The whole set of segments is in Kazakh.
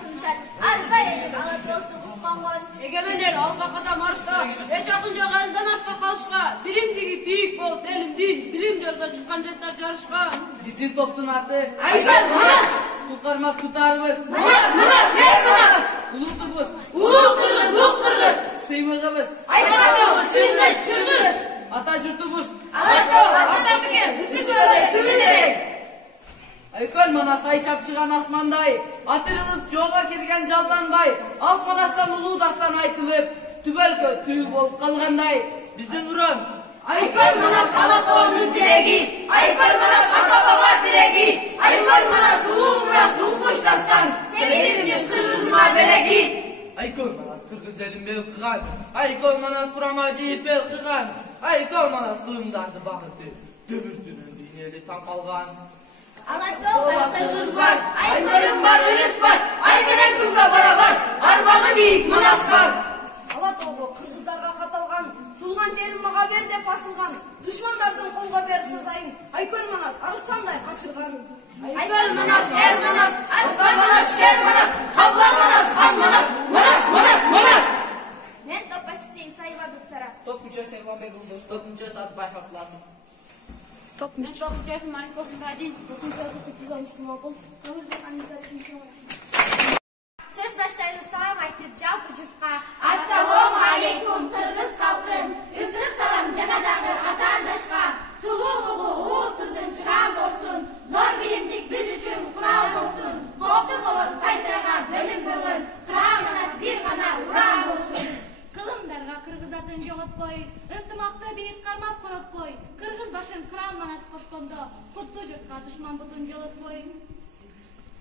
sunuşat. Arpa edip Alatolsu kutkangon. Egemenler alga kadam marşta, ve çakınca elden atma kalışka. Bilimdigi büyük bol, elim din, bilim yolda çıkan jetler jarışka. Bizim toptun atı Aygın Manas! Tukarmak tutarımız Manas, Manas, her Manas! Ulutumuz Ulu Kırgız, Uk Kırgız! Sıymığımız Aykato, Çırgız, Çırgız! Atajurtumuz Alato, Atamıken, Hüsüsüle, Tümünerek! Aykol Manas ay çapçıgan asmanday, atırılıp joğa kirgen jaltanbay, alt Manas'tan ulu dastan aytılıp, tübelkö tüyü bol kalganday. Bizden vuran Aykol Manas Alatoğlu'nun diregi, Aykol Manas Ata Baba diregi, Aykol Manas Ulu Muras Ulmuş dastan, Tevhidinin Kırgızma beregi. Aykol Manas Kırgız elim bel kıgan, Aykol Manas kuramacı fel kıgan, Aykol Manas kılımdardı bağıttı, döbürtünün dineli tan kalgan. Alato var Kırgız var. Aykol'un var Ürüs var, Ayberen Kunga barabar, Arbağı büyük Manas var. Alatoğlu Kırgızlarga katalgan, sulgan jerim maga ber dep basılgan, düşmanlardan kolga ber sazayın, Aykol Manas Arıstanday kaçırgan. Aykol Manas, Er Manas, Aslan Manas, Şer Manas, Kabla Manas, Han Manas, Manas, Manas, Manas. Men topbaşçısıyım sayıvadık sara. Top müçö Sevlan Bey Buldoz. Dördüncü saat bayraklarını. Ben toplayacağım Malikov Müfadin. Söz başlarını salam aytıp jalp vücutqa. Assalamu aleykum Kırgız halkın. Isık salam canadanı atandaşqa. Sululuğu uğul kızın çıran bolsun. Zor bilimdik biz üçün kural bolsun. Koptu bolun saysayga bölüm bölün. Kırağınız bir gana uran bolsun. Kılımdarga Kırgız atın joğutboy. Intımakta birik karmap korotboy. Kırgız başın kıran Manas koşkondo. Kutlu jurtqa düşman butun jolotboy.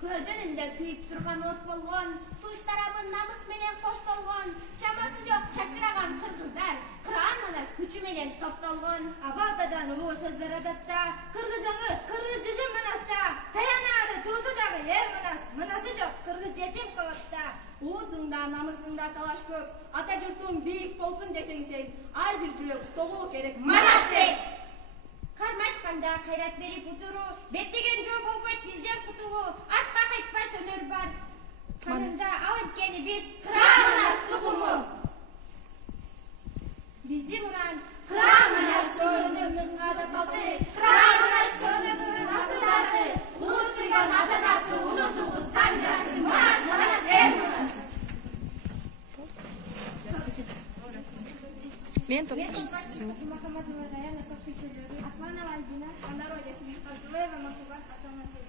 Көзүнүндө күйүп турган от болгон, туш тарабын намыс менен коштолгон, чамасы жок чачыраган кыргыздар, кыран Манас күчү менен топтолгон. Абалдадан улуу сөздөр адатта, кыргыз өңү, кыргыз жүзү Манаста, таянары туусу дагы эр Манас, Манасы жок кыргыз жетим калатта. Уутуңда намысыңда талаш көп, ата журтуң бийик болсун десең сен, ар бир жүрөк согуу керек Манас деп. Кармашканда кайрат берип утуру, беттеген жоо болбойт бизден кутулуу, атка кайтпай сөнөр бар. Канында ал эткени биз Кыран Манас тукуму. Биздин уран Кыран Манас көңүлдөрүнүн каада салды, Кыран Манас көңүлдөрүнүн асылдарды, улуу сүйгөн атанарды унутуңуз санжасы Манас, Манас, эр Манас. Мен топчусу. Махамадова районы көпүчөлөрү Асманова Альбина, Скандарова Жасмин Каздулаева, Макубас Асанасыз.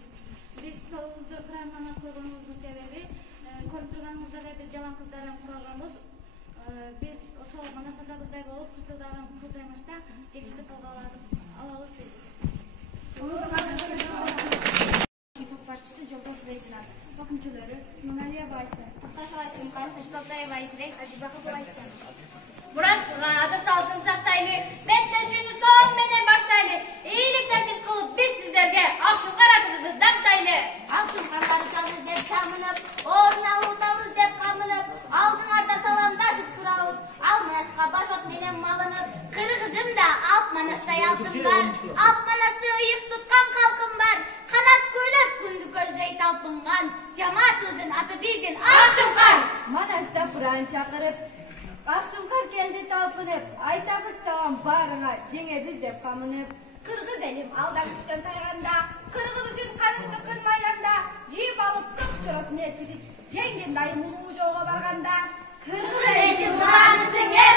Биз тобубузду Кыран Манас койгонубуздун себеби, көрүп турганыңыздай эле биз жалаң кыздардан куралганбыз. Биз ошол Манас атабыздай болуп, кычылдаган кылтаймышта жекишип алалып бердик. Топ башчысы Жолдош Бейзинат, көпүчөлөрү Сманалия Байса, Токтошова Симкан, Ташкалтаева Изрек, Ажибакы Байса. Мурас кылган ата салтын сактайлы, беттешүүнү соң менен баштайлы. Ийгилик тасир кылып биз сиздерге ак шуңкар атыбызды даттайлы. Ак шуңкарларды чалбыз деп чамынып, орун алыбыз деп камынып, алдыңарда саламдашып турабыз. Ал Манаска баш от менен малынып, кыргызым да Алп Манастай алтын бар. Алп Манасты ыйык туткан калкым бар. Канат көйлөп күндү көздөй талпынган, жамаатыбыздын аты биздин Ак шуңкар. Манаста Куран чакырып, Ак шуңкар келди талпынып, айтабыз салам барыңа, жеңебиз деп камынып. Кыргыз элим алдан күчтөн тайганда, кыргыз үчүн каныңды кырмайланда, жийип алып топ чороосун ээрчилик, жеңген дайым улуу жоого барганда. Kırgız elin uranısın yer